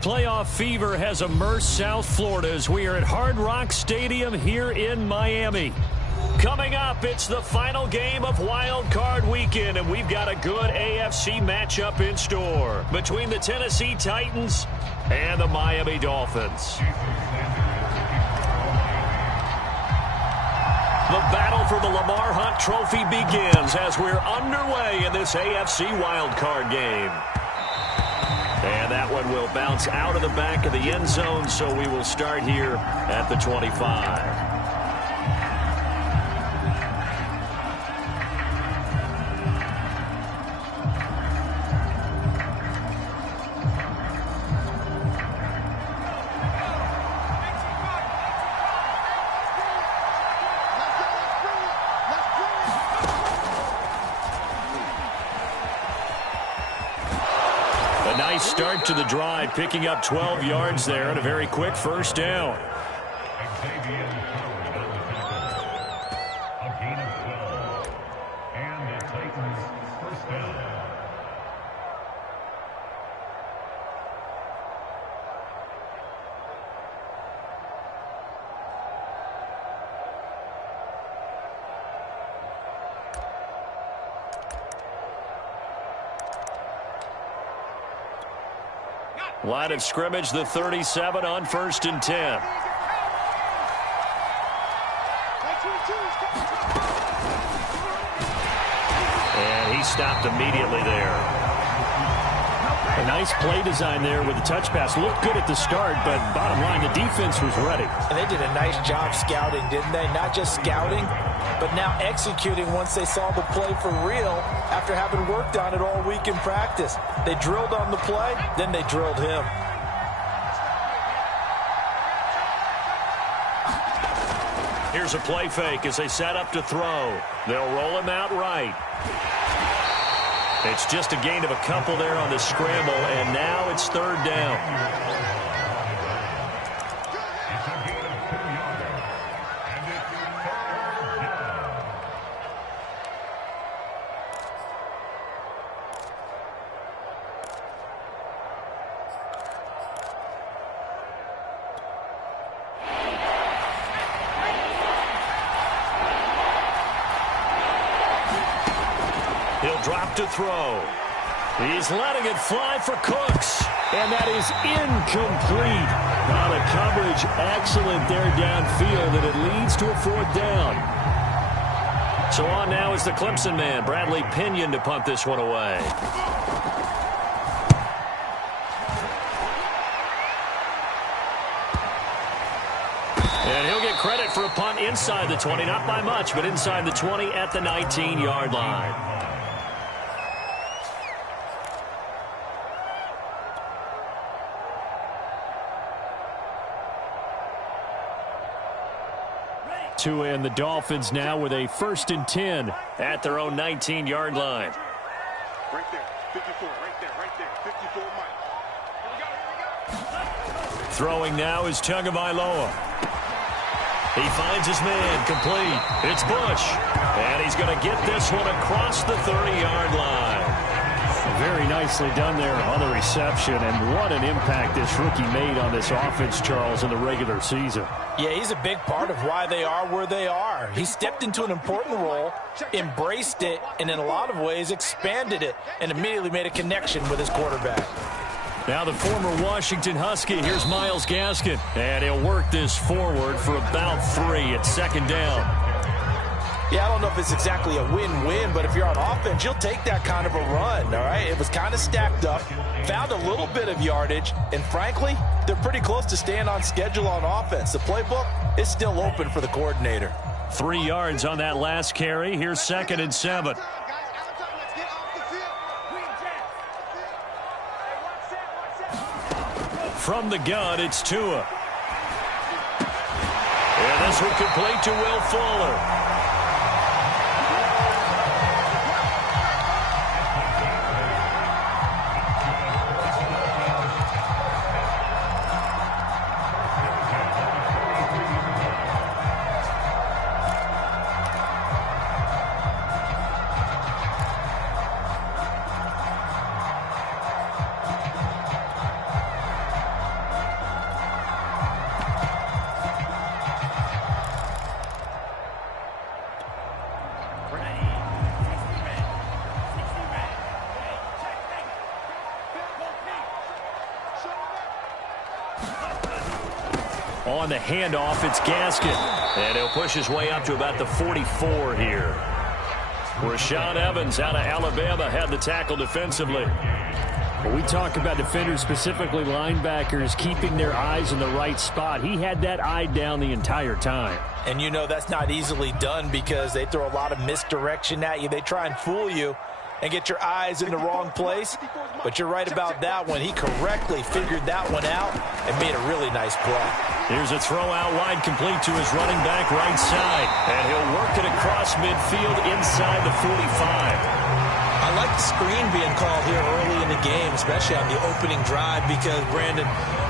Playoff fever has immersed South Florida as we are at Hard Rock Stadium here in Miami. Coming up, it's the final game of Wild Card Weekend, and we've got a good AFC matchup in store between the Tennessee Titans and the Miami Dolphins. The battle for the Lamar Hunt Trophy begins as we're underway in this AFC Wild Card game. And that one will bounce out of the back of the end zone, so we will start here at the 25. Start to the drive, picking up 12 yards there and a very quick first down. Line of scrimmage, the 37 on 1st and 10. And he stopped immediately there. A nice play design there with the touch pass. Looked good at the start, but bottom line, the defense was ready. And they did a nice job scouting, didn't they? Not just scouting, but now executing once they saw the play for real after having worked on it all week in practice. They drilled on the play, then they drilled him. Here's a play fake as they set up to throw. They'll roll him out right. It's just a gain of a couple there on the scramble, and now it's 3rd down. Drop to throw. He's letting it fly for Cooks. And that is incomplete. Now the coverage excellent there downfield, and it leads to a 4th down. So on now is the Clemson man, Bradley Pinion, to punt this one away. And he'll get credit for a punt inside the 20, not by much, but inside the 20 at the 19-yard line. Tua and the Dolphins now with a 1st and 10 at their own 19-yard line. Right there, 54, right there, 54, Mike. Here we go. Throwing now is Tagovailoa. He finds his man, complete. It's Bush. And he's going to get this one across the 30-yard line. Very nicely done there on the reception, and what an impact this rookie made on this offense, Charles, in the regular season. Yeah, he's a big part of why they are where they are. He stepped into an important role, embraced it, and in a lot of ways expanded it, and immediately made a connection with his quarterback. Now the former Washington Husky, here's Myles Gaskin, and he'll work this forward for about 3 at 2nd down. Yeah, I don't know if it's exactly a win-win, but if you're on offense, you'll take that kind of a run, all right? It was kind of stacked up, found a little bit of yardage, and frankly, they're pretty close to staying on schedule on offense. The playbook is still open for the coordinator. 3 yards on that last carry. Here's 2nd and 7. From the gun, it's Tua. And this one complete to Will Fuller. On the handoff, it's Gaskin. And he'll push his way up to about the 44 here. Rashaan Evans out of Alabama had the tackle defensively. When we talk about defenders, specifically linebackers, keeping their eyes in the right spot, he had that eye down the entire time. And you know that's not easily done because they throw a lot of misdirection at you. They try and fool you and get your eyes in the wrong place. But you're right about that one. He correctly figured that one out and made a really nice play. Here's a throw out wide, complete to his running back right side. And he'll work it across midfield inside the 45. I like the screen being called here early in the game, especially on the opening drive, because, Brandon,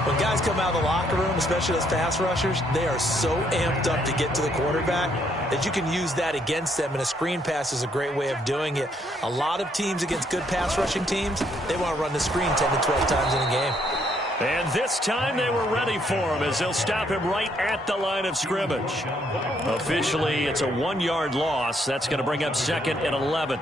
when guys come out of the locker room, especially those pass rushers, they are so amped up to get to the quarterback that you can use that against them, and a screen pass is a great way of doing it. A lot of teams against good pass rushing teams, they want to run the screen 10 to 12 times in a game. And this time they were ready for him as they'll stop him right at the line of scrimmage. Officially, it's a 1-yard loss. That's going to bring up 2nd and 11.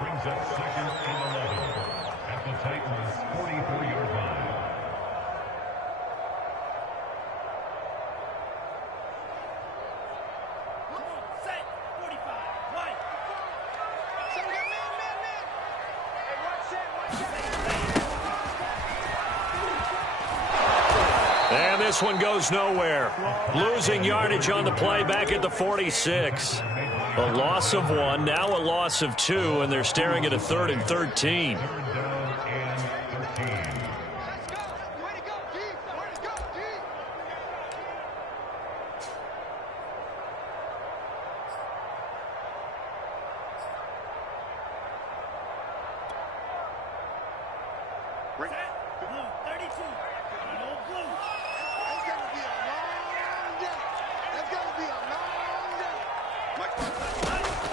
And this one goes nowhere. Losing yardage on the play back at the 46. A loss of 1, now a loss of 2, and they're staring at a 3rd and 13.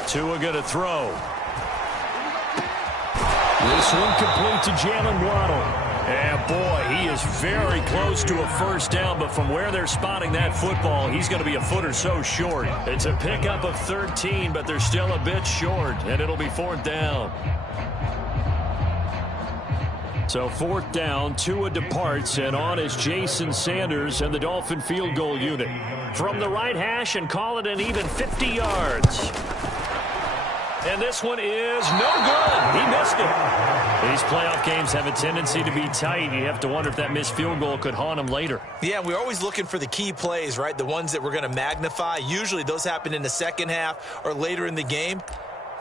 Tua going to throw. This one complete to Jalen Waddle. And boy, he is very close to a first down, but from where they're spotting that football, he's going to be a foot or so short. It's a pickup of 13, but they're still a bit short, and it'll be 4th down. So 4th down, Tua departs, and on is Jason Sanders and the Dolphin field goal unit. From the right hash, and call it an even 50 yards. And this one is no good. He missed it. These playoff games have a tendency to be tight. You have to wonder if that missed field goal could haunt him later. Yeah, we're always looking for the key plays, right? The ones that we're going to magnify. Usually those happen in the second half or later in the game.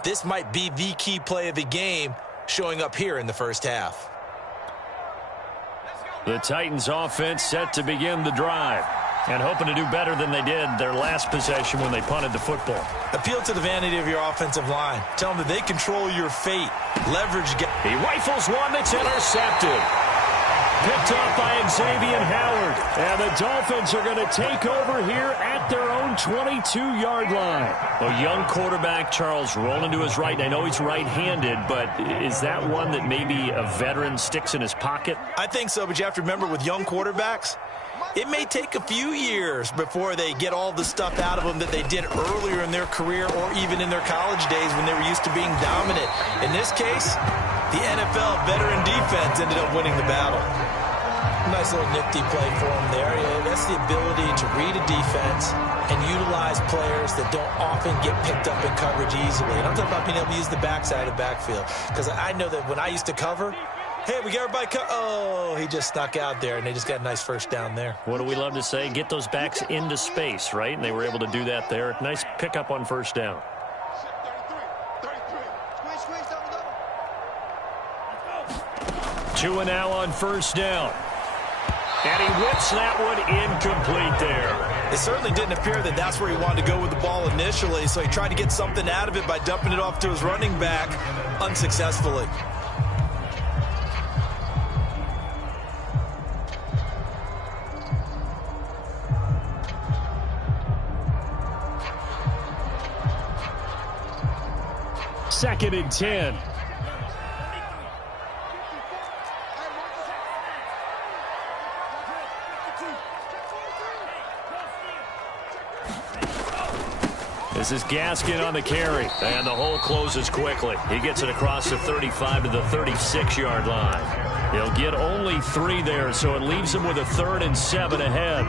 This might be the key play of the game showing up here in the first half. The Titans offense set to begin the drive. And hoping to do better than they did their last possession when they punted the football. Appeal to the vanity of your offensive line. Tell them that they control your fate. Leverage. He rifles one that's intercepted. Picked off by Xavier Howard. And the Dolphins are going to take over here at their own 22-yard line. A young quarterback, Charles, rolling to his right. I know he's right-handed, but is that one that maybe a veteran sticks in his pocket? I think so, but you have to remember with young quarterbacks, it may take a few years before they get all the stuff out of them that they did earlier in their career or even in their college days when they were used to being dominant. In this case, the NFL veteran defense ended up winning the battle. Nice little nifty play for him there. Yeah, that's the ability to read a defense and utilize players that don't often get picked up in coverage easily. And I'm talking about being able to use the backside of the backfield. Because I know that when I used to cover, hey, we got everybody oh, he just snuck out there, and they just got a nice first down there. What do we love to say? Get those backs into space, right? And they were able to do that there. Nice pickup on first down. Tua now on first down. And he whips that one incomplete there. It certainly didn't appear that that's where he wanted to go with the ball initially, so he tried to get something out of it by dumping it off to his running back unsuccessfully. Second and 10. This is Gaskin on the carry, and the hole closes quickly. He gets it across the 35 to the 36-yard line. He'll get only 3 there, so it leaves him with a 3rd and 7 ahead.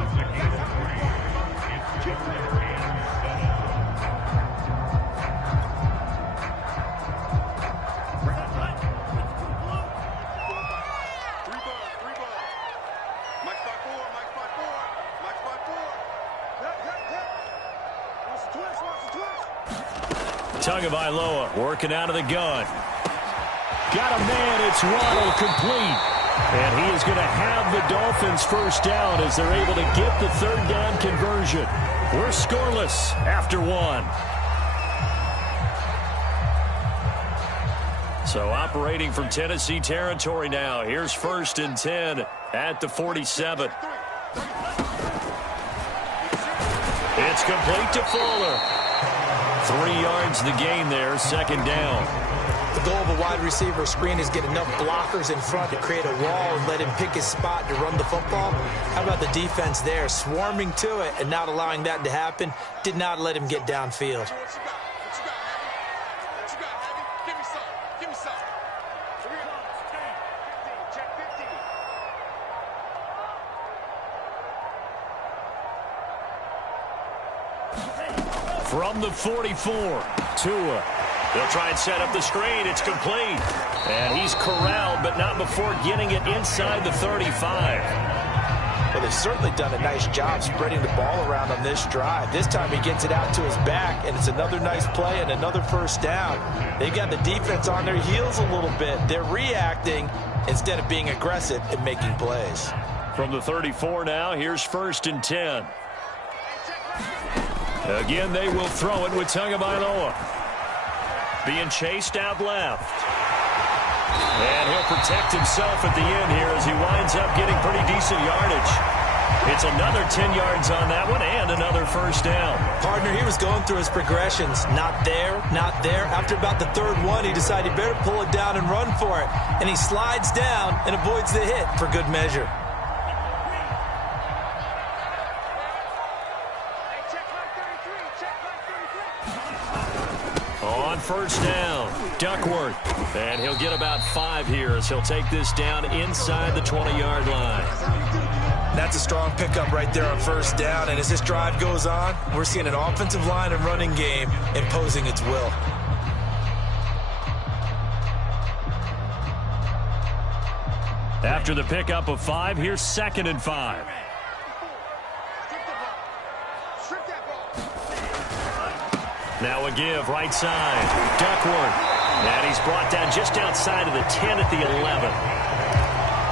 Tagovailoa working out of the gun. Got a man. It's Waddle complete. And he is going to have the Dolphins first down as they're able to get the third down conversion. We're scoreless after one. So operating from Tennessee territory now. Here's 1st and 10 at the 47. It's complete to Fuller. 3 yards the gain there, 2nd down. The goal of a wide receiver screen is get enough blockers in front to create a wall and let him pick his spot to run the football. How about the defense there, swarming to it and not allowing that to happen? Did not let him get downfield. From the 44, Tua. They'll try and set up the screen. It's complete. And he's corralled, but not before getting it inside the 35. Well, they've certainly done a nice job spreading the ball around on this drive. This time he gets it out to his back, and it's another nice play and another first down. They've got the defense on their heels a little bit. They're reacting instead of being aggressive and making plays. From the 34 now, here's 1st and 10. Again, they will throw it with Tagovailoa. Being chased out left. And he'll protect himself at the end here as he winds up getting pretty decent yardage. It's another 10 yards on that one and another first down. Partner, he was going through his progressions. Not there, not there. After about the 3rd one, he decided he better pull it down and run for it. And he slides down and avoids the hit for good measure. On 1st down, Duckworth. And he'll get about 5 here as he'll take this down inside the 20-yard line. That's a strong pickup right there on 1st down. And as this drive goes on, we're seeing an offensive line and running game imposing its will. After the pickup of 5, here's 2nd and 5. Now a give, right side, Duckworth. And he's brought down just outside of the 10 at the 11.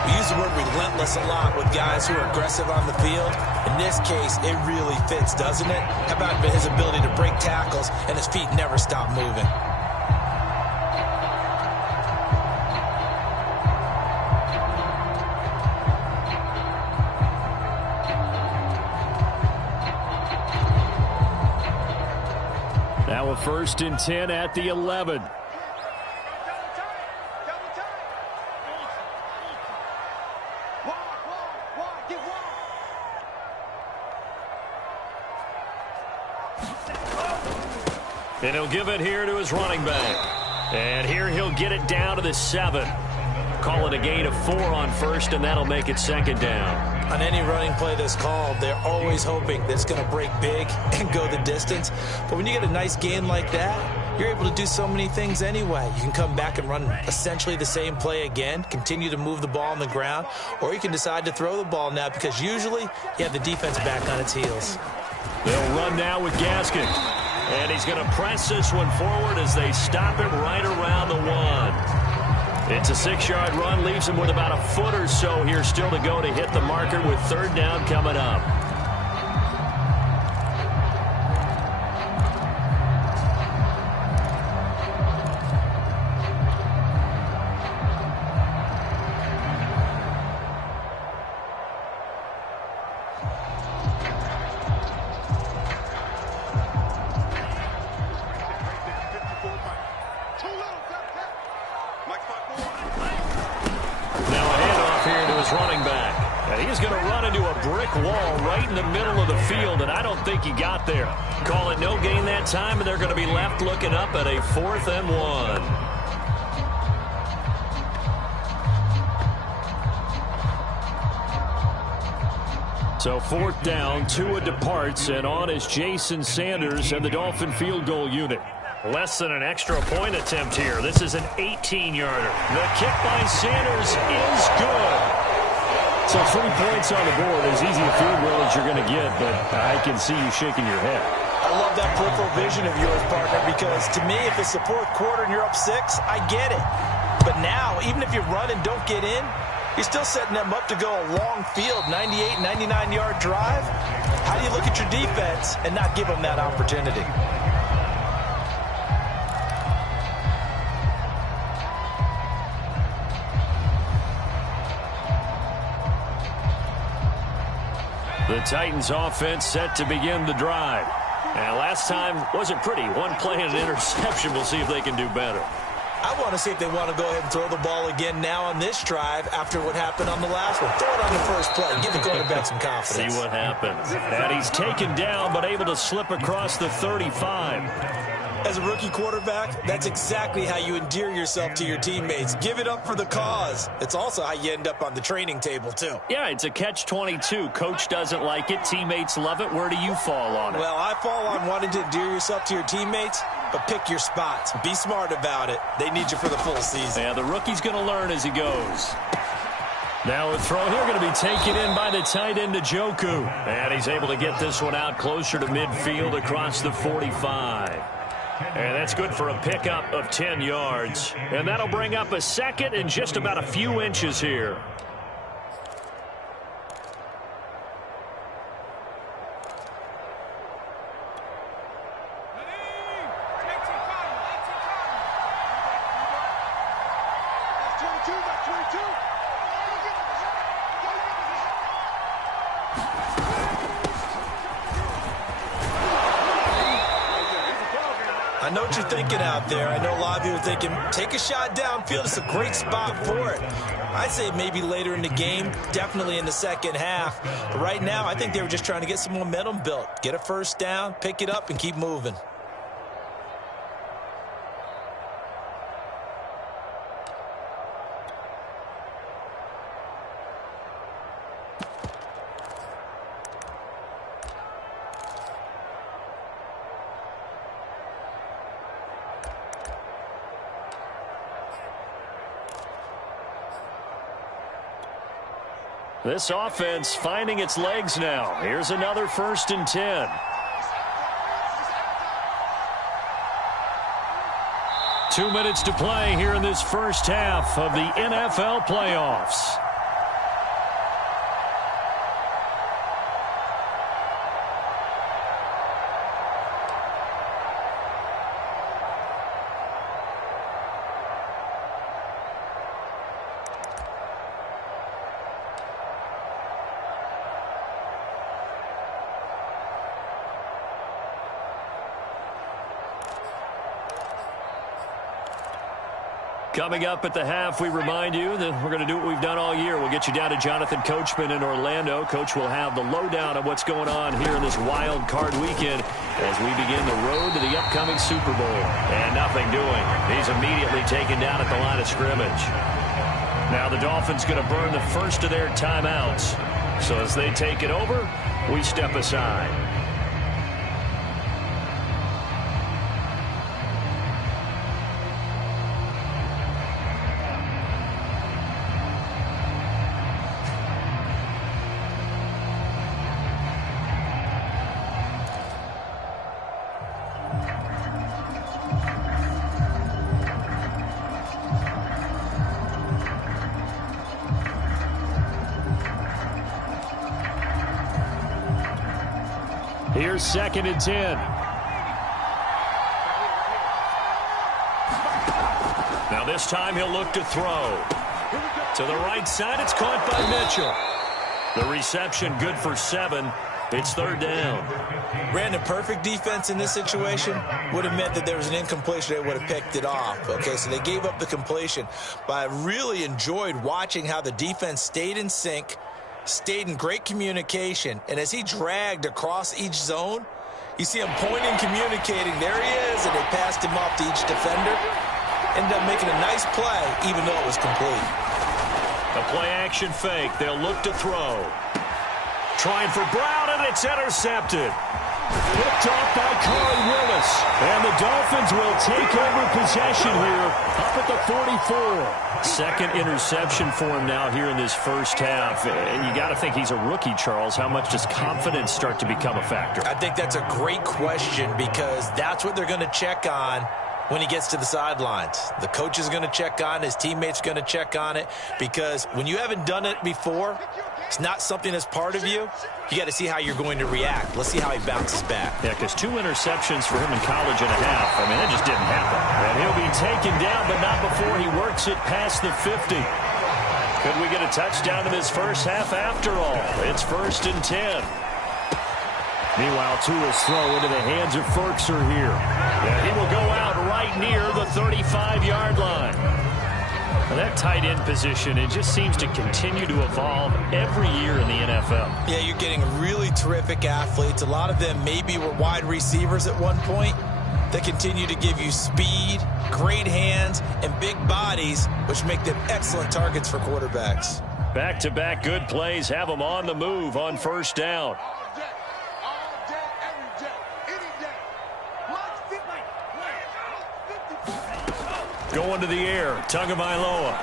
We use the word relentless a lot with guys who are aggressive on the field. In this case, it really fits, doesn't it? How about his ability to break tackles and his feet never stop moving? Now a 1st and 10 at the 11. And he'll give it here to his running back. And here he'll get it down to the 7. Call it a gain of 4 on 1st, and that'll make it 2nd down. On any running play that's called, they're always hoping that it's going to break big and go the distance. But when you get a nice gain like that, you're able to do so many things anyway. You can come back and run essentially the same play again, continue to move the ball on the ground, or you can decide to throw the ball now because usually you have the defense back on its heels. They'll run now with Gaskin. And he's going to press this one forward as they stop him right around the 1. It's a 6-yard run, leaves him with about a foot or so here still to go to hit the marker with 3rd down coming up. Running back, and he's going to run into a brick wall right in the middle of the field, and I don't think he got there. Call it no gain that time, and they're going to be left looking up at a 4th and 1. So 4th down, Tua departs, and on is Jason Sanders and the Dolphin field goal unit. Less than an extra point attempt here. This is an 18-yarder. The kick by Sanders is good. So 3 points on the board, as easy a field goal as you're going to get, but I can see you shaking your head. I love that peripheral vision of yours, partner, because to me, if it's the 4th quarter and you're up 6, I get it. But now, even if you run and don't get in, you're still setting them up to go a long field, 98, 99-yard drive. How do you look at your defense and not give them that opportunity? The Titans offense set to begin the drive. And last time wasn't pretty. One play and an interception. We'll see if they can do better. I want to see if they want to go ahead and throw the ball again now on this drive after what happened on the last one. Throw it on the first play. Give the quarterback some confidence. See what happens. And he's taken down but able to slip across the 35. As a rookie quarterback, that's exactly how you endear yourself to your teammates. Give it up for the cause. It's also how you end up on the training table, too. Yeah, it's a catch-22. Coach doesn't like it. Teammates love it. Where do you fall on it? Well, I fall on wanting to endear yourself to your teammates, but pick your spots. Be smart about it. They need you for the full season. Yeah, the rookie's going to learn as he goes. Now a throw here going to be taken in by the tight end, Njoku. And he's able to get this one out closer to midfield across the 45. And that's good for a pickup of 10 yards. And that'll bring up a second and just about a few inches here. I know what you're thinking out there. I know a lot of you are thinking, take a shot downfield. It's a great spot for it. I'd say maybe later in the game, definitely in the second half. But right now, I think they were just trying to get some momentum built. Get a first down, pick it up, and keep moving. This offense finding its legs now. Here's another 1st and 10. Two minutes to play here in this first half of the NFL playoffs. Coming up at the half, we remind you that we're going to do what we've done all year. We'll get you down to Jonathan Coachman in Orlando. Coach will have the lowdown of what's going on here in this wild card weekend as we begin the road to the upcoming Super Bowl. And nothing doing. He's immediately taken down at the line of scrimmage. Now the Dolphins going to burn the first of their timeouts. So as they take it over, we step aside. Here's 2nd and 10. Now this time he'll look to throw. To the right side, it's caught by Mitchell. The reception good for 7. It's 3rd down. Brandon, perfect defense in this situation would have meant that there was an incompletion. They would have picked it off. Okay, so they gave up the completion. But I really enjoyed watching how the defense stayed in sync, stayed in great communication, and as he dragged across each zone, you see him pointing, communicating. There he is, and they passed him off to each defender. Ended up making a nice play, even though it was complete. A play-action fake. They'll look to throw. Trying for Brown, and it's intercepted. Picked off by Corey Willis. And the Dolphins will take over possession here up at the 44. Second interception for him now here in this first half. And you got to think he's a rookie, Charles. How much does confidence start to become a factor? I think that's a great question because that's what they're going to check on when he gets to the sidelines. The coach is going to check on it. His teammates are going to check on it because when you haven't done it before, it's not something that's part of you. You got to see how you're going to react. Let's see how he bounces back. Yeah, because 2 interceptions for him in college and a half. I mean, that just didn't happen. And he'll be taken down, but not before he works it past the 50. Could we get a touchdown in this first half after all? It's 1st and 10. Meanwhile, Tua's throw into the hands of Ferkser here. And he will go out right near the 35-yard line. Well, that tight end position, it just seems to continue to evolve every year in the NFL. Yeah, you're getting really terrific athletes. A lot of them maybe were wide receivers at one point. They continue to give you speed, great hands, and big bodies, which make them excellent targets for quarterbacks. Back-to-back good plays have them on the move on first down. Going to the air, Tagovailoa.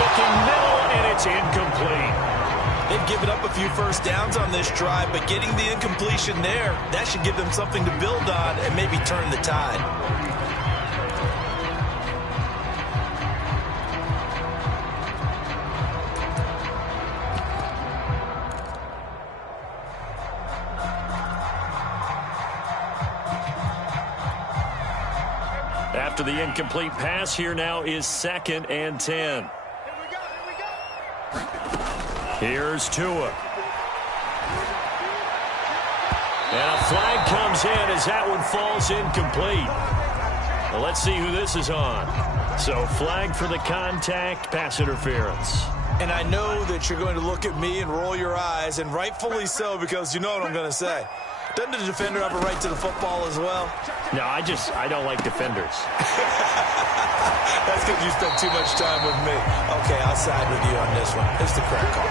Looking middle, and it's incomplete. They've given up a few first downs on this drive, but getting the incompletion there, that should give them something to build on and maybe turn the tide. After the incomplete pass, here now is 2nd and 10. Here's Tua. And a flag comes in as that one falls incomplete. Well, let's see who this is on. So flag for the contact, pass interference. And I know that you're going to look at me and roll your eyes, and rightfully so, because you know what I'm going to say. Doesn't the defender have a right to the football as well? No, I don't like defenders. That's because you spent too much time with me. Okay, I'll side with you on this one. It's the correct call.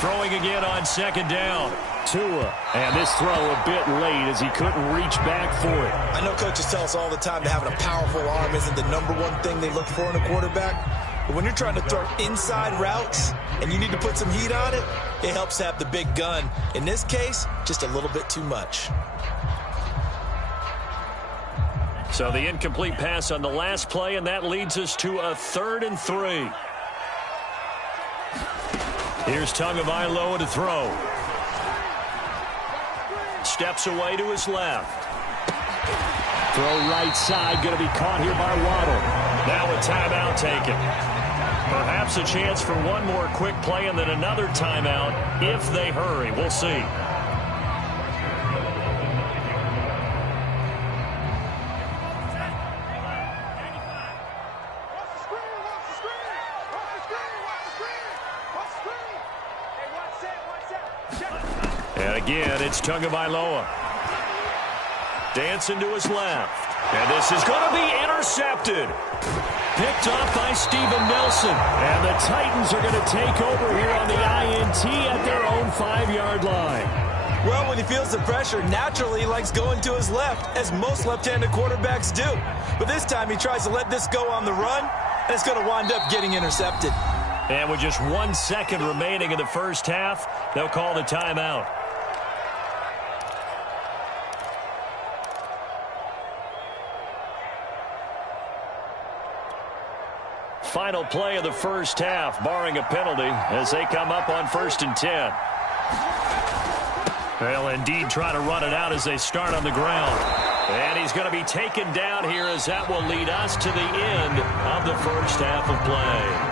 Throwing again on 2nd down. Tua. And this throw a bit late as he couldn't reach back for it. I know coaches tell us all the time that having a powerful arm isn't the #1 thing they look for in a quarterback. But when you're trying to throw inside routes and you need to put some heat on it, it helps have the big gun. In this case, just a little bit too much. So the incomplete pass on the last play, and that leads us to a 3rd and 3. Here's Tagovailoa to throw. Steps away to his left. Throw right side, going to be caught here by Waddle. Now a timeout taken. Perhaps a chance for one more quick play and then another timeout if they hurry. We'll see. And again, it's Tagovailoa. Dancing to his left. And this is going to be intercepted. Picked off by Steven Nelson. And the Titans are going to take over here on the INT at their own 5-yard line. Well, when he feels the pressure, naturally he likes going to his left, as most left-handed quarterbacks do. But this time he tries to let this go on the run, and it's going to wind up getting intercepted. And with just 1 second remaining in the first half, they'll call the timeout. Final play of the first half, barring a penalty, as they come up on 1st and 10. They'll indeed try to run it out as they start on the ground. And he's going to be taken down here as that will lead us to the end of the first half of play.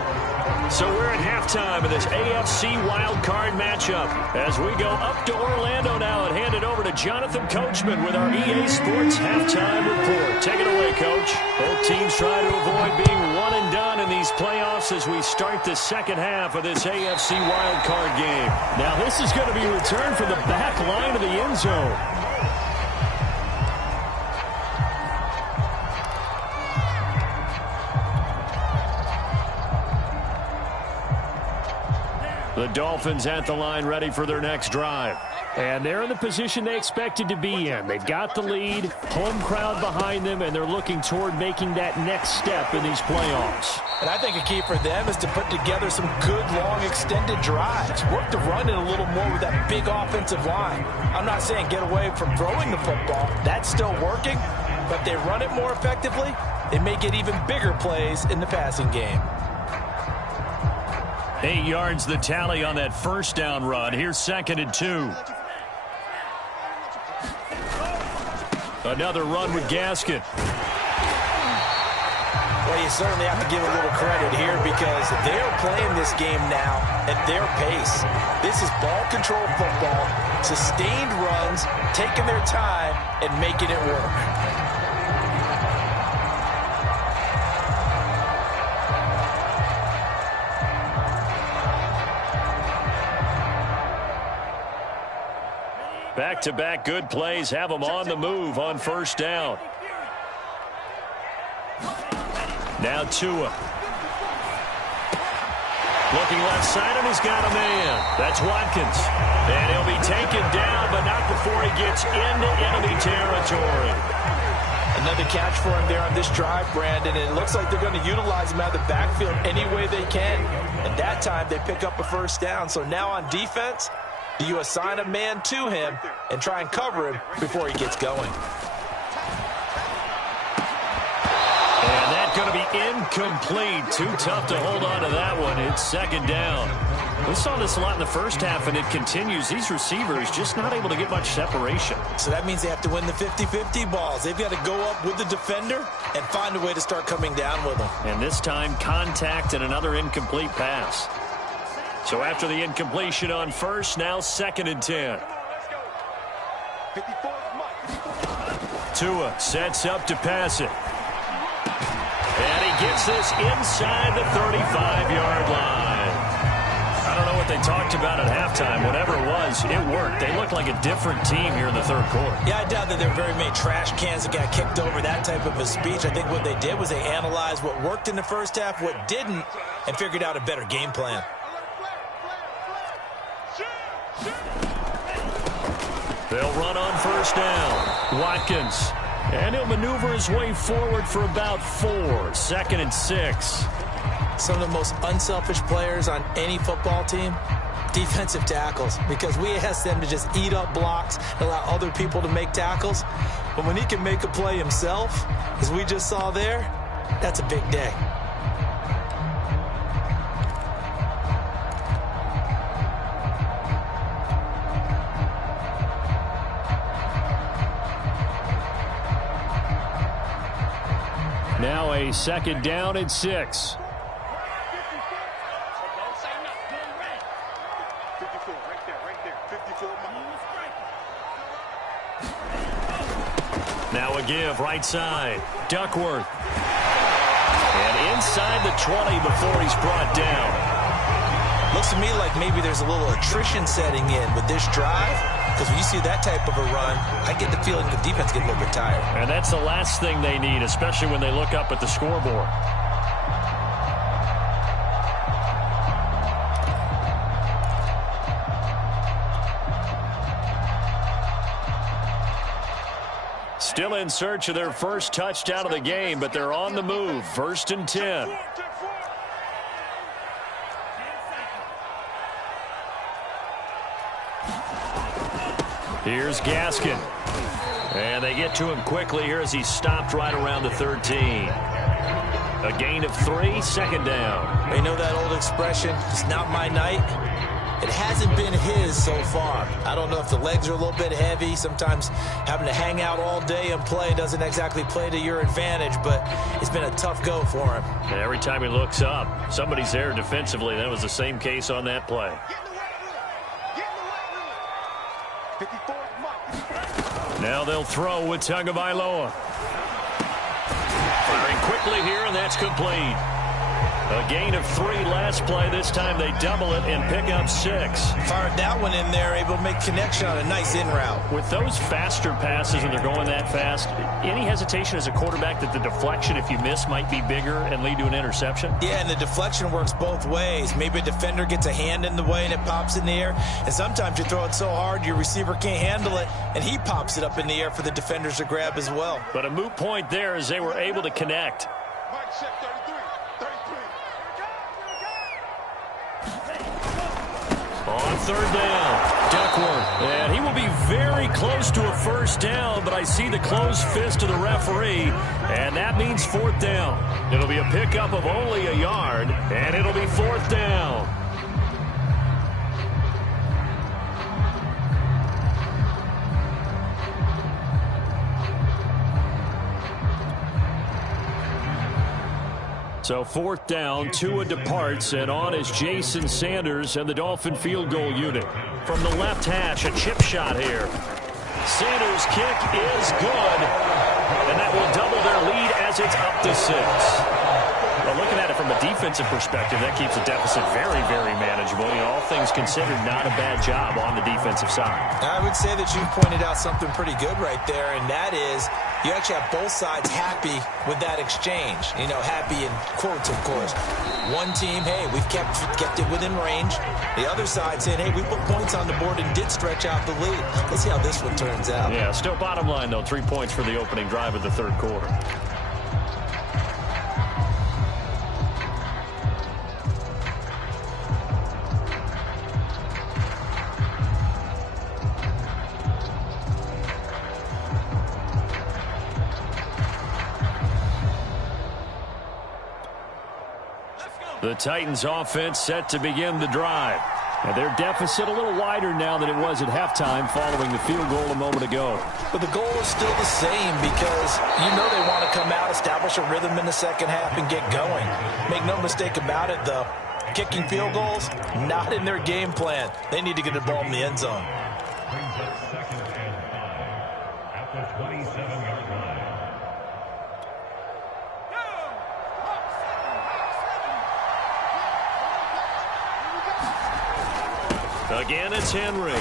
So we're at halftime of this AFC wildcard matchup as we go up to Orlando now and hand it over to Jonathan Coachman with our EA Sports halftime report. Take it away, Coach. Both teams try to avoid being one and done in these playoffs as we start the second half of this AFC wildcard game. Now this is going to be returned from the back line of the end zone. The Dolphins at the line, ready for their next drive. And they're in the position they expected to be in. They've got the lead, home crowd behind them, and they're looking toward making that next step in these playoffs. And I think a key for them is to put together some good, long, extended drives. Work the run in a little more with that big offensive line. I'm not saying get away from throwing the football. That's still working. But if they run it more effectively, they may get even bigger plays in the passing game. 8 yards the tally on that first down run. Here's 2nd and 2. Another run with Gaskin. Well, you certainly have to give a little credit here because they're playing this game now at their pace. This is ball control football, sustained runs, taking their time and making it work. Back-to-back good plays have them on the move on first down. Now Tua. Looking left side, and he's got a man. That's Watkins. And he'll be taken down, but not before he gets into enemy territory. Another catch for him there on this drive, Brandon, and it looks like they're going to utilize him out of the backfield any way they can. And that time, they pick up a first down. So now on defense, do you assign a man to him and try and cover him before he gets going? And that's going to be incomplete. Too tough to hold on to that one. It's 2nd down. We saw this a lot in the first half, and it continues. These receivers just not able to get much separation. So that means they have to win the 50-50 balls. They've got to go up with the defender and find a way to start coming down with them. And this time, contact and another incomplete pass. So after the incompletion on first, now 2nd and 10. Tua sets up to pass it. And he gets this inside the 35-yard line. I don't know what they talked about at halftime. Whatever it was, it worked. They looked like a different team here in the third quarter. Yeah, I doubt that there were very many trash cans that got kicked over, that type of a speech. I think what they did was they analyzed what worked in the first half, what didn't, and figured out a better game plan. They'll run on first down. Watkins. And he'll maneuver his way forward for about 4. 2nd and 6. Some of the most unselfish players on any football team, defensive tackles, because we ask them to just eat up blocks and allow other people to make tackles. But when he can make a play himself, as we just saw there, that's a big day. Now a 2nd down and 6. Now a give, right side. Duckworth. And inside the 20 before he's brought down. Looks to me like maybe there's a little attrition setting in with this drive, because when you see that type of a run, I get the feeling the defense gets a little bit tired. And that's the last thing they need, especially when they look up at the scoreboard. Still in search of their first touchdown of the game, but they're on the move. 1st and 10. Here's Gaskin. And they get to him quickly here as he stopped right around the 13. A gain of 3, 2nd down. You know that old expression, it's not my night? It hasn't been his so far. I don't know if the legs are a little bit heavy. Sometimes having to hang out all day and play doesn't exactly play to your advantage, but it's been a tough go for him. And every time he looks up, somebody's there defensively. That was the same case on that play. Now they'll throw with Tagovailoa. Firing quickly here, and that's complete. A gain of 3 last play. This time they double it and pick up 6. Fired that one in there, able to make connection on a nice in route. With those faster passes and they're going that fast, any hesitation as a quarterback that the deflection, if you miss, might be bigger and lead to an interception? Yeah, and the deflection works both ways. Maybe a defender gets a hand in the way and it pops in the air. And sometimes you throw it so hard your receiver can't handle it, and he pops it up in the air for the defenders to grab as well. But a moot point there as they were able to connect. Mike check 33. 33. On 3rd down, Duckworth. And he will be very close to a first down, but I see the closed fist of the referee, and that means 4th down. It'll be a pickup of only a yard, and it'll be 4th down. So 4th down, Tua departs, and on is Jason Sanders and the Dolphin field goal unit. From the left hash, a chip shot here. Sanders' kick is good, and that will double their lead as it's up to 6. Well, looking at it from a defensive perspective, that keeps the deficit very, very manageable. You know, all things considered, not a bad job on the defensive side. I would say that you pointed out something pretty good right there, and that is you actually have both sides happy with that exchange. You know, happy in quotes, of course. One team, hey, we've kept it within range. The other side saying, hey, we put points on the board and did stretch out the lead. Let's see how this one turns out. Yeah, still bottom line, though, 3 points for the opening drive of the 3rd quarter. The Titans offense set to begin the drive. And their deficit a little wider now than it was at halftime following the field goal a moment ago. But the goal is still the same because you know they want to come out, establish a rhythm in the second half, and get going. Make no mistake about it, though. Kicking field goals, not in their game plan. They need to get the ball in the end zone. Again, it's Henry.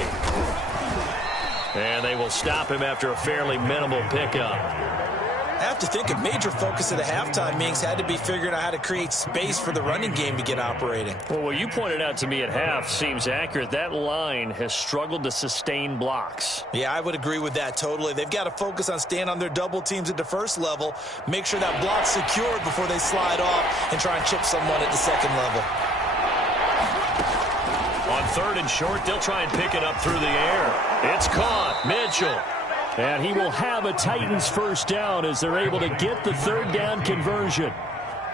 And they will stop him after a fairly minimal pickup. I have to think a major focus of the halftime meetings had to be figuring out how to create space for the running game to get operating. Well, what you pointed out to me at half seems accurate. That line has struggled to sustain blocks. Yeah, I would agree with that totally. They've got to focus on staying on their double teams at the first level, make sure that block's secured before they slide off and try and chip someone at the second level. On 3rd and short, they'll try and pick it up through the air. It's caught. Mitchell. And he will have a Titans first down as they're able to get the 3rd down conversion.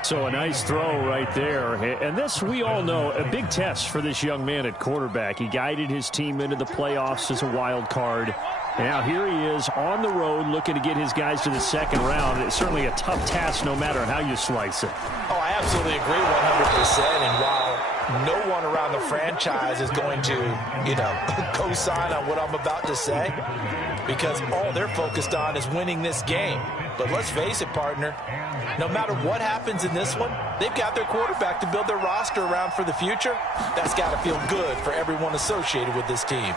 So a nice throw right there. And this, we all know, a big test for this young man at quarterback. He guided his team into the playoffs as a wild card. And now here he is on the road looking to get his guys to the 2nd round. It's certainly a tough task no matter how you slice it. Oh, I absolutely agree 100%. And while no one around the franchise is going to, you know, co-sign on what I'm about to say, because all they're focused on is winning this game. But let's face it, partner, no matter what happens in this one, they've got their quarterback to build their roster around for the future. That's got to feel good for everyone associated with this team.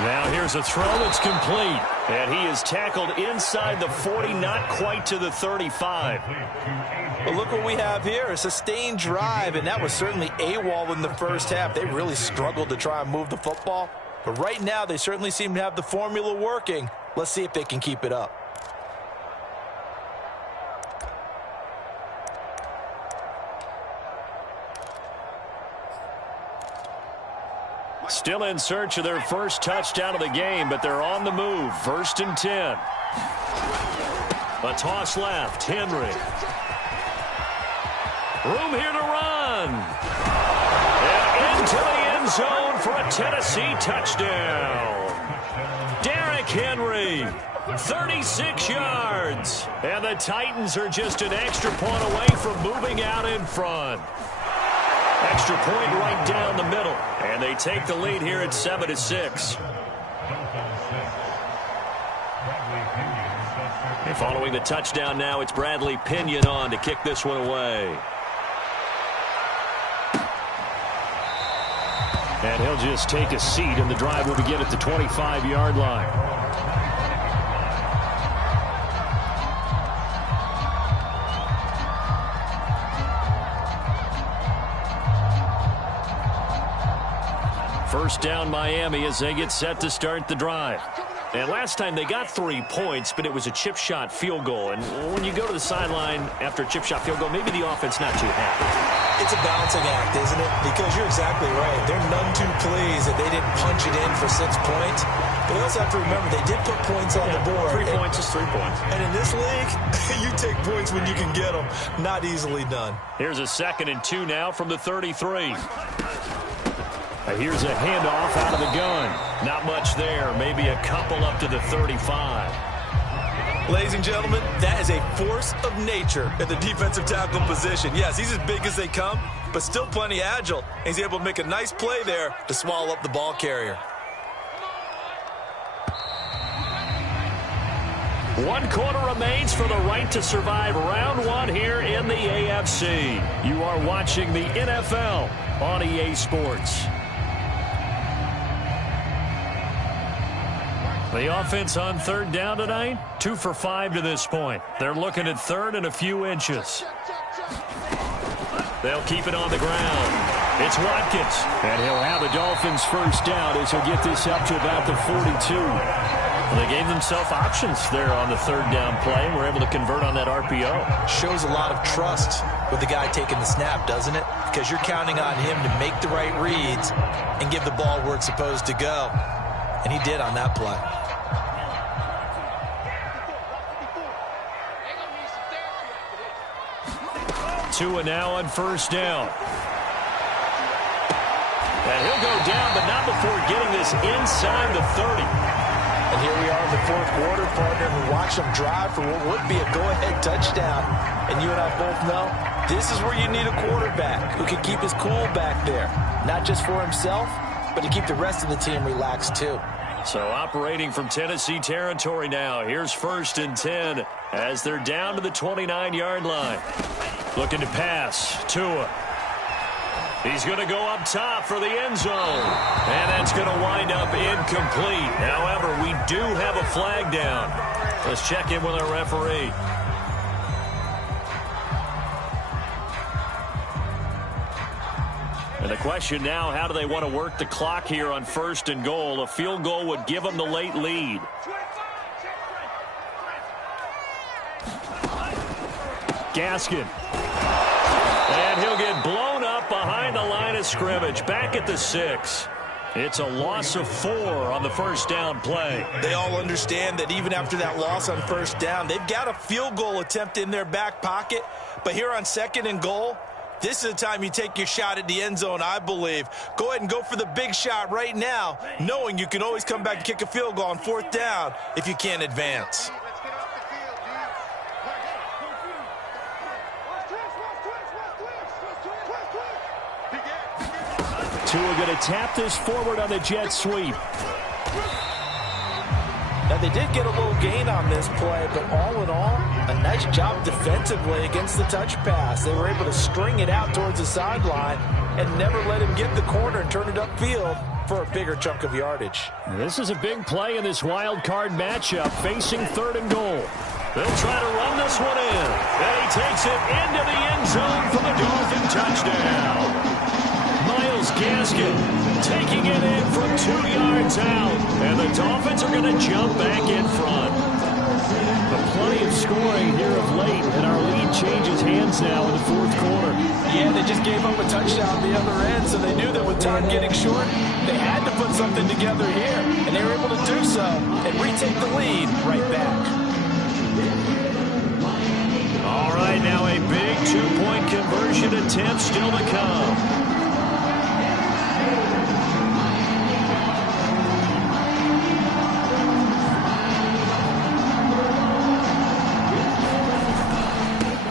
Now here's a throw that's complete. And he is tackled inside the 40, not quite to the 35. But look what we have here, a sustained drive, and that was certainly AWOL in the first half. They really struggled to try and move the football. But right now, they certainly seem to have the formula working. Let's see if they can keep it up. Still in search of their first touchdown of the game, but they're on the move. 1st and 10. A toss left. Henry. Room here to run. And into the end zone for a Tennessee touchdown. Derrick Henry, 36 yards. And the Titans are just an extra point away from moving out in front. Extra point right down the middle. And they take the lead here at 7-6. And following the touchdown now, it's Bradley Pinion on to kick this one away. And he'll just take a seat, and the drive will begin at the 25-yard line. First down Miami as they get set to start the drive. And last time they got 3 points, but it was a chip shot field goal. And when you go to the sideline after a chip shot field goal, maybe the offense not too happy. It's a balancing act, isn't it? Because you're exactly right. They're none too pleased that they didn't punch it in for 6 points. But you also have to remember they did put points on the board. 3 points is 3 points. And in this league, you take points when you can get them. Not easily done. Here's a 2nd and 2 now from the 33. Here's a handoff out of the gun. Not much there. Maybe a couple up to the 35. Ladies and gentlemen, that is a force of nature at the defensive tackle position. Yes, he's as big as they come, but still plenty agile. And he's able to make a nice play there to swallow up the ball carrier. 1 quarter remains for the right to survive round 1 here in the AFC. You are watching the NFL on EA Sports. The offense on 3rd down tonight, 2 for 5 to this point. They're looking at 3rd and a few inches. They'll keep it on the ground. It's Watkins. And he'll have a Dolphins first down as he'll get this up to about the 42. Well, they gave themselves options there on the 3rd down play and were able to convert on that RPO. Shows a lot of trust with the guy taking the snap, doesn't it? Because you're counting on him to make the right reads and give the ball where it's supposed to go. And he did on that play. Tua now on first down. And he'll go down, but not before getting this inside the 30. And here we are in the 4th quarter, partner, and watch them drive for what would be a go-ahead touchdown. And you and I both know this is where you need a quarterback who can keep his cool back there. Not just for himself, but to keep the rest of the team relaxed too. So operating from Tennessee territory now. Here's 1st and 10 as they're down to the 29-yard line. Looking to pass. Tua. He's going to go up top for the end zone. And that's going to wind up incomplete. However, we do have a flag down. Let's check in with our referee. And the question now, how do they want to work the clock here on 1st and goal? A field goal would give them the late lead. Gaskin. And he'll get blown up behind the line of scrimmage. Back at the 6. It's a loss of 4 on the first down play. They all understand that even after that loss on first down, they've got a field goal attempt in their back pocket. But here on 2nd and goal, this is the time you take your shot at the end zone, I believe. Go ahead and go for the big shot right now, knowing you can always come back and kick a field goal on 4th down if you can't advance. Tua going to tap this forward on the jet sweep. Now, they did get a little gain on this play, but all in all, a nice job defensively against the touch pass. They were able to string it out towards the sideline and never let him get the corner and turn it upfield for a bigger chunk of yardage. This is a big play in this wild card matchup, facing 3rd and goal. They'll try to run this one in, and he takes it into the end zone for the Dolphin touchdown. Myles Gaskin taking it in from 2 yards out, and the Dolphins are going to jump back in front. But plenty of scoring here of late, and our lead changes hands now in the 4th quarter. Yeah, they just gave up a touchdown on the other end, so they knew that with time getting short, they had to put something together here, and they were able to do so and retake the lead right back. All right, now a big 2-point conversion attempt still to come.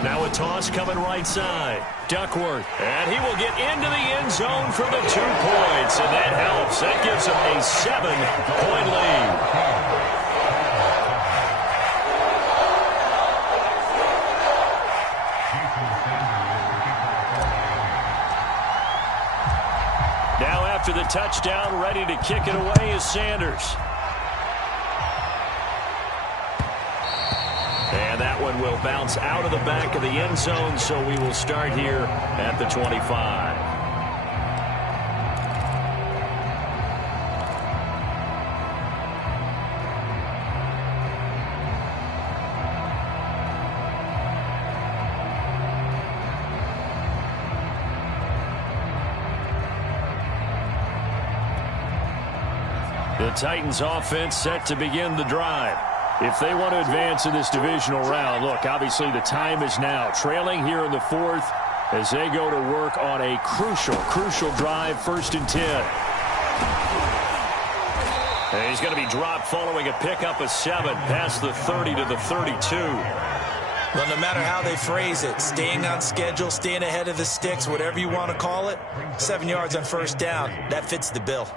Now a toss coming right side. Duckworth. And he will get into the end zone for the 2 points. And that helps. That gives him a 7-point lead. after the touchdown, ready to kick it away is Sanders. And that one will bounce out of the back of the end zone, so we will start here at the 25. The Titans offense set to begin the drive. If they want to advance in this divisional round, look, obviously the time is now. Trailing here in the fourth as they go to work on a crucial drive, 1st and 10. And he's going to be dropped following a pickup of 7 past the 30 to the 32. Well, no matter how they phrase it, staying on schedule, staying ahead of the sticks, whatever you want to call it, 7 yards on 1st down, that fits the bill.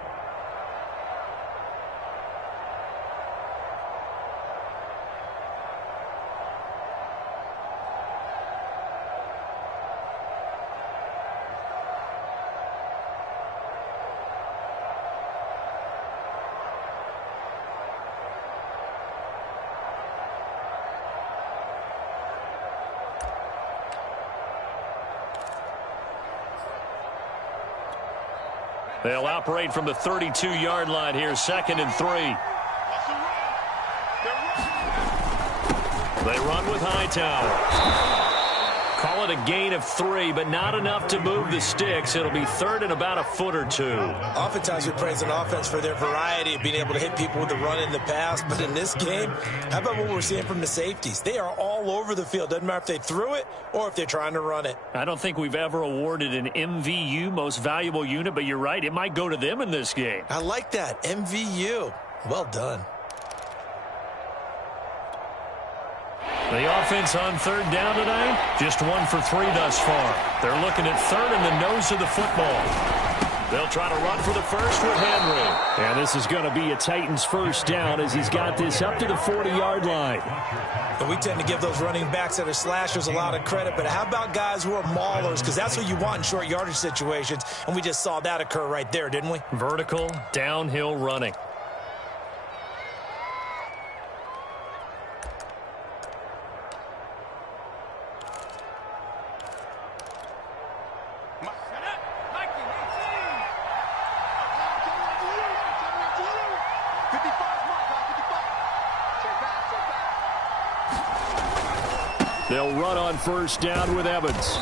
They'll operate from the 32-yard line here, 2nd and 3. They run with Hightower. Call it a gain of 3, but not enough to move the sticks. It'll be 3rd and about a foot or 2. Oftentimes we praise an offense for their variety of being able to hit people with the run in the pass, but in this game, how about what we're seeing from the safeties? They are all over the field. Doesn't matter if they threw it or if they're trying to run it. I don't think we've ever awarded an MVU, most valuable unit, but you're right. It might go to them in this game. I like that. MVU. Well done. The offense on 3rd down today, just 1 for 3 thus far. They're looking at 3rd and the nose of the football. They'll try to run for the first with Henry. And this is going to be a Titans 1st down as he's got this up to the 40-yard line. And we tend to give those running backs that are slashers a lot of credit, but how about guys who are maulers? Because that's what you want in short yardage situations, and we just saw that occur right there, didn't we? Vertical, downhill running. They'll run on 1st down with Evans.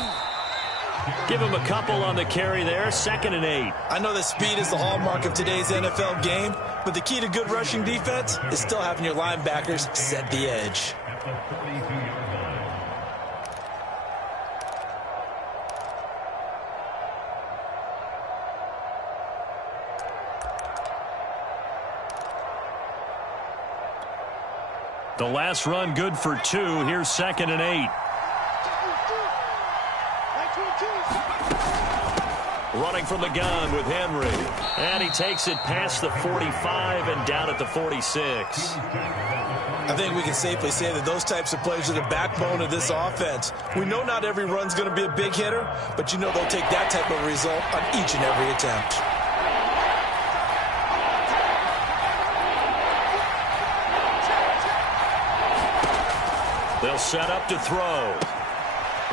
Give him a couple on the carry there, 2nd and 8. I know that speed is the hallmark of today's NFL game, but the key to good rushing defense is still having your linebackers set the edge. The last run good for 2. Here's 2nd and 8. Running from the gun with Henry. And he takes it past the 45 and down at the 46. I think we can safely say that those types of plays are the backbone of this offense. We know not every run's going to be a big hitter, but you know they'll take that type of result on each and every attempt. They'll set up to throw.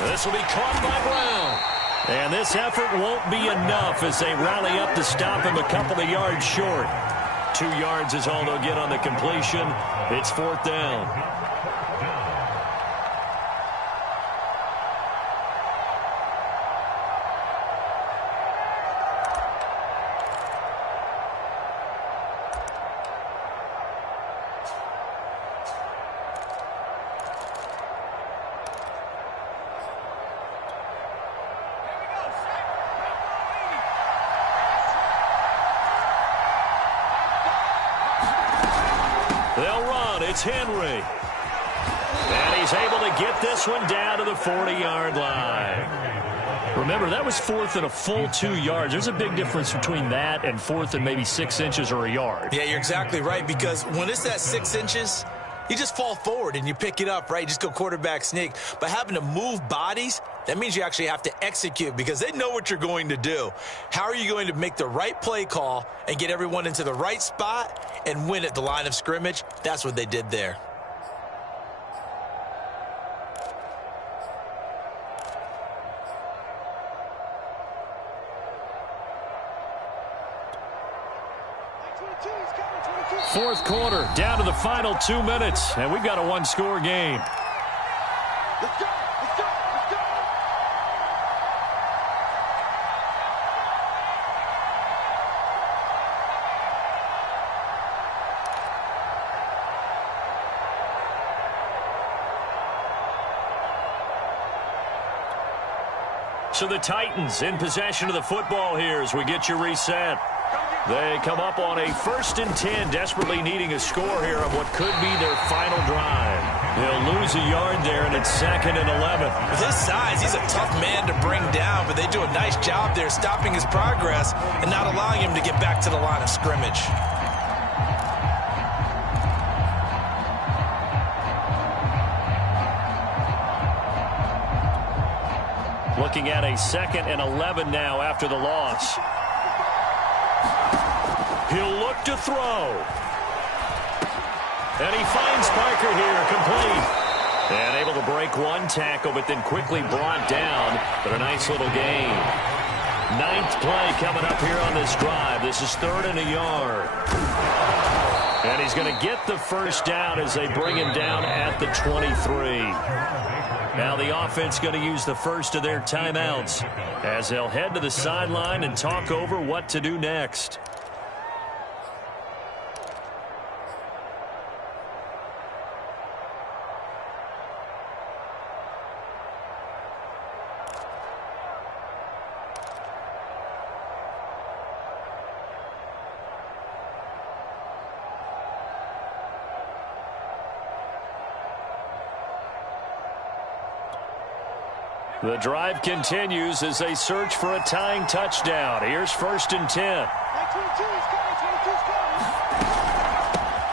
This will be caught by Brown. And this effort won't be enough as they rally up to stop him a couple of yards short. 2 yards is all they'll get on the completion. It's 4th down. They'll run. It's Henry. And he's able to get this one down to the 40-yard line. Remember, that was 4th and a full 2 yards. There's a big difference between that and 4th and maybe 6 inches or a yard. Yeah, you're exactly right, because when it's that 6 inches, You just fall forward and you pick it up, right? You just go quarterback sneak. But having to move bodies, that means you actually have to execute because they know what you're going to do. How are you going to make the right play call and get everyone into the right spot and win at the line of scrimmage? That's what they did there. Fourth quarter, down to the final 2 minutes, and we've got a one-score game. Let's go! Let's go! Let's go! So the Titans in possession of the football here as we get you reset. They come up on a 1st and 10, desperately needing a score here on what could be their final drive. They'll lose a yard there, and it's 2nd and 11. With his size, he's a tough man to bring down, but they do a nice job there stopping his progress and not allowing him to get back to the line of scrimmage. Looking at a 2nd and 11 now after the loss. He'll look to throw. And he finds Parker here, complete. And able to break one tackle, but then quickly brought down. But a nice little gain. 9th play coming up here on this drive. This is 3rd and a yard. And he's going to get the first down as they bring him down at the 23. Now the offense going to use the first of their timeouts as they'll head to the sideline and talk over what to do next. The drive continues as they search for a tying touchdown. Here's 1st and 10.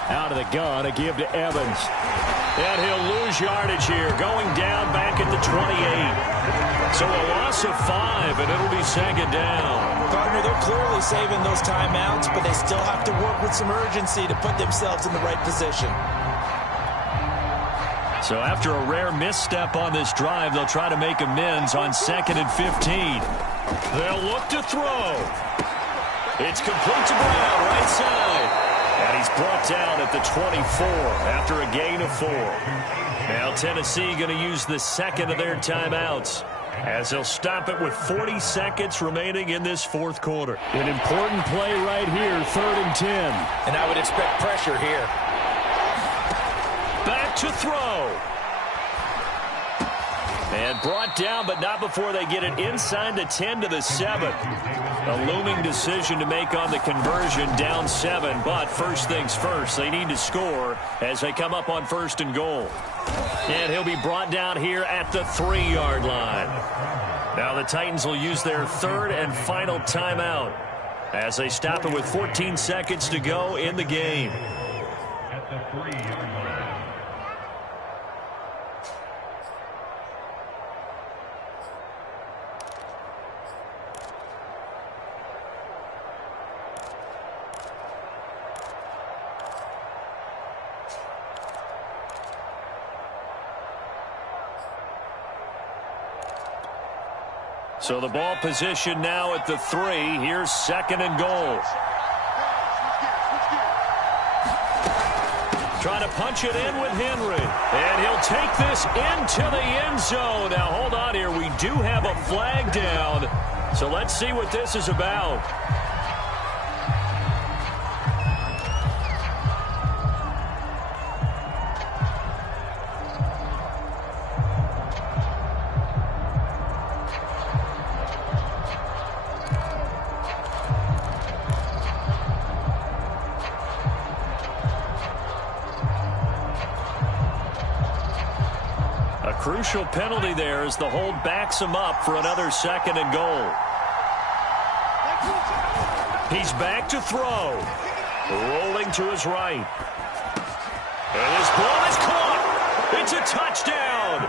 Out of the gun, a give to Evans. And he'll lose yardage here, going down back at the 28. So a loss of 5, and it'll be 2nd down. Partner, they're clearly saving those timeouts, but they still have to work with some urgency to put themselves in the right position. So after a rare misstep on this drive, they'll try to make amends on 2nd and 15. They'll look to throw. It's complete to Brown, right side. And he's brought down at the 24 after a gain of 4. Now Tennessee going to use the 2nd of their timeouts as they'll stop it with 40 seconds remaining in this 4th quarter. An important play right here, 3rd and 10. And I would expect pressure here. Back to throw. And brought down, but not before they get it inside the 10 to the 7. A looming decision to make on the conversion, down 7. But first things first, they need to score as they come up on 1st and goal. And he'll be brought down here at the 3-yard line. Now the Titans will use their 3rd and final timeout as they stop it with 14 seconds to go in the game. At the 3-yard line. So the ball position now at the 3. Here's 2nd and goal. Trying to punch it in with Henry. And he'll take this into the end zone. Now hold on here. We do have a flag down. So let's see what this is about. Crucial penalty there as the hold backs him up for another 2nd and goal. He's back to throw. Rolling to his right. And this ball is caught. It's a touchdown.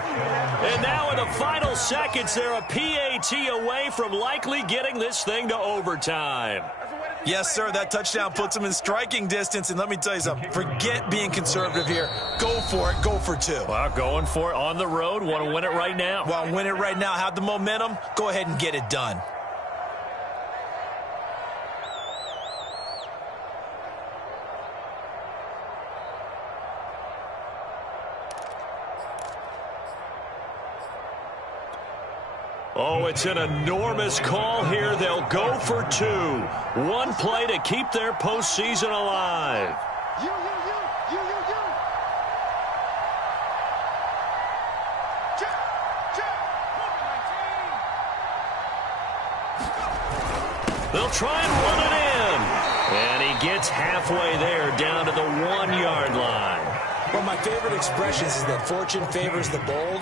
And now in the final seconds, they're a PAT away from likely getting this thing to overtime. Yes, sir, that touchdown puts them in striking distance. And let me tell you something, forget being conservative here. Go for it, go for two. Well, going for it on the road. Want to win it right now. Want to win it right now, have the momentum, go ahead and get it done. Oh, it's an enormous call here. They'll go for two. One play to keep their postseason alive. They'll try and run it in. And he gets halfway there, down to the 1 yard line. One of my favorite expressions is that fortune favors the bold.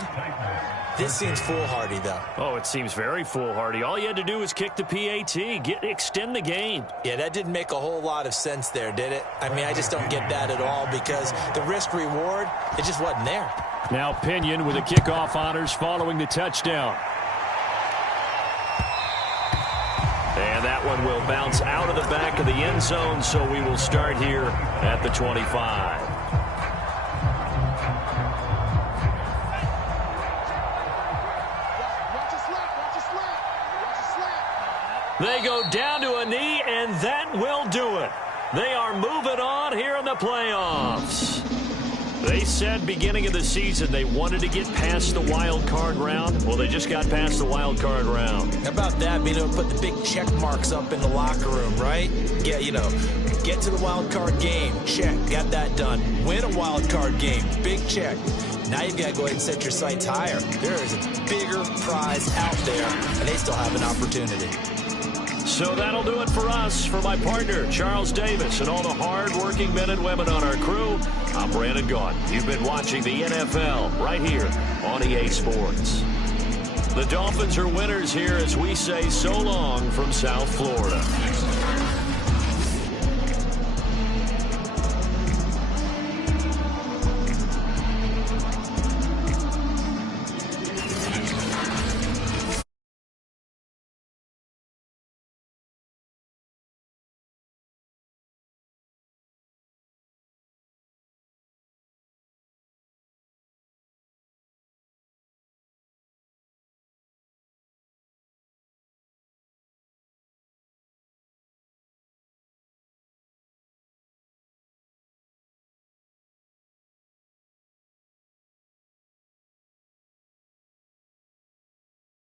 This seems foolhardy, though. Oh, it seems very foolhardy. All you had to do was kick the PAT, extend the game. Yeah, that didn't make a whole lot of sense there, did it? I mean, I just don't get that at all because the risk-reward, it just wasn't there. Now Pinion with the kickoff honors following the touchdown. And that one will bounce out of the back of the end zone, so we will start here at the 25. They go down to a knee, and that will do it. They are moving on here in the playoffs. They said beginning of the season they wanted to get past the wild card round. Well, they just got past the wild card round. How about that? Being able to put the big check marks up in the locker room, right? Yeah, get to the wild card game. Check. Got that done. Win a wild card game. Big check. Now you've got to go ahead and set your sights higher. There is a bigger prize out there, and they still have an opportunity. So that'll do it for us. For my partner, Charles Davis, and all the hard-working men and women on our crew, I'm Brandon Gaughan. You've been watching the NFL right here on EA Sports. The Dolphins are winners here as we say so long from South Florida.